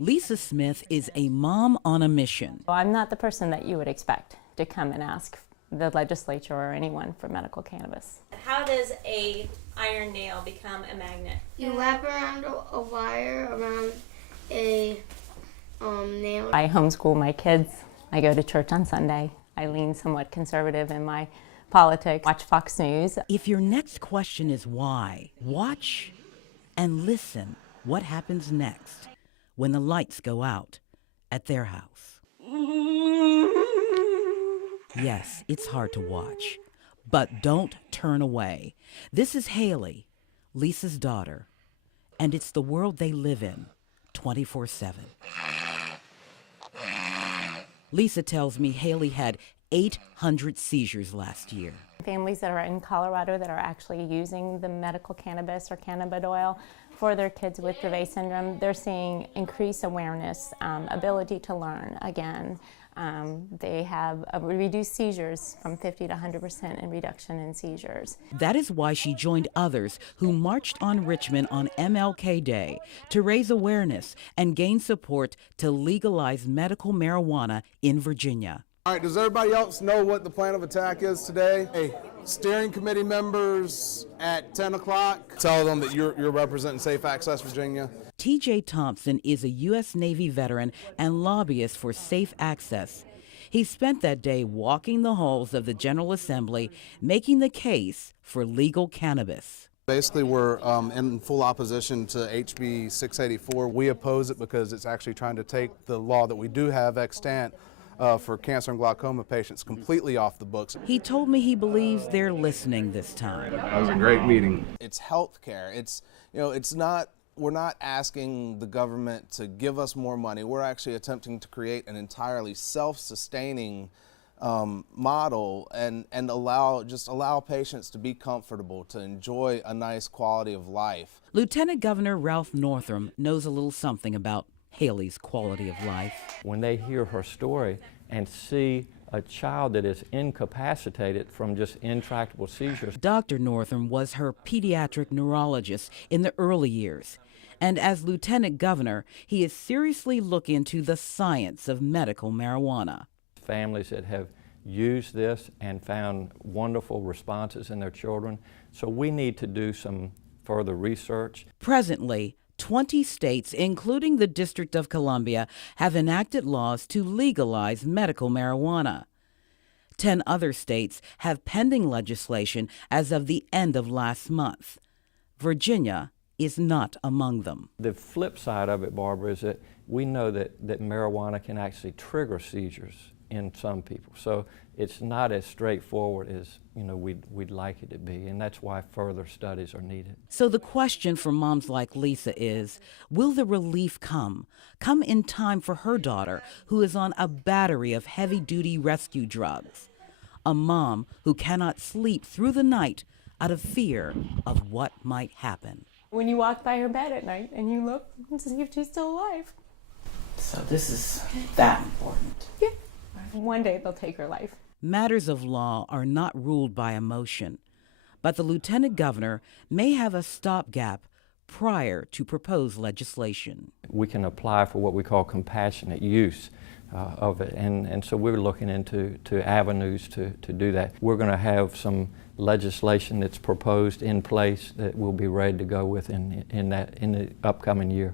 Lisa Smith is a mom on a mission. Well, I'm not the person that you would expect to come and ask the legislature or anyone for medical cannabis. How does a iron nail become a magnet? You wrap around a wire around a nail. I homeschool my kids. I go to church on Sunday. I lean somewhat conservative in my politics, watch Fox News. If your next question is why, watch and listen what happens next when the lights go out at their house. Yes, it's hard to watch, but don't turn away. This is Haley, Lisa's daughter, and it's the world they live in 24/7. Lisa tells me Haley had 800 seizures last year. Families that are in Colorado that are actually using the medical cannabis or cannabidiol for their kids with Dravet syndrome, they're seeing increased awareness, ability to learn again. They have reduced seizures from 50 to 100% in reduction in seizures. That is why she joined others who marched on Richmond on MLK Day to raise awareness and gain support to legalize medical marijuana in Virginia. All right, does everybody else know what the plan of attack is today? Hey, steering committee members at 10 o'clock, tell them that you're representing Safe Access Virginia. T.J. Thompson is a U.S. Navy veteran and lobbyist for Safe Access. He spent that day walking the halls of the General Assembly, making the case for legal cannabis. Basically, we're in full opposition to HB 684. We oppose it because it's actually trying to take the law that we do have extant for cancer and glaucoma patients completely off the books. He told me he believes they're listening this time. That was a great meeting. It's health care. We're not asking the government to give us more money. We're actually attempting to create an entirely self-sustaining model and allow patients to be comfortable, to enjoy a nice quality of life. Lieutenant Governor Ralph Northam knows a little something about Haley's quality of life. When they hear her story and see a child that is incapacitated from just intractable seizures. Dr. Northam was her pediatric neurologist in the early years. And as lieutenant governor, he is seriously looking into the science of medical marijuana. Families that have used this and found wonderful responses in their children. So we need to do some further research. Presently, 20 states, including the District of Columbia, have enacted laws to legalize medical marijuana. 10 other states have pending legislation as of the end of last month. Virginia is not among them. The flip side of it, Barbara, is that we know that marijuana can actually trigger seizures in some people. So it's not as straightforward as we'd like it to be, and that's why further studies are needed. So the question for moms like Lisa is, will the relief come in time for her daughter who is on a battery of heavy-duty rescue drugs? A mom who cannot sleep through the night out of fear of what might happen. When you walk by her bed at night and you look to see if she's still alive. So this is that important. Yeah. One day they'll take her life. Matters of law are not ruled by emotion, but the lieutenant governor may have a stopgap prior to proposed legislation. We can apply for what we call compassionate use of it, and so we're looking into avenues to do that. We're going to have some legislation that's proposed in place that we'll be ready to go with in the upcoming year.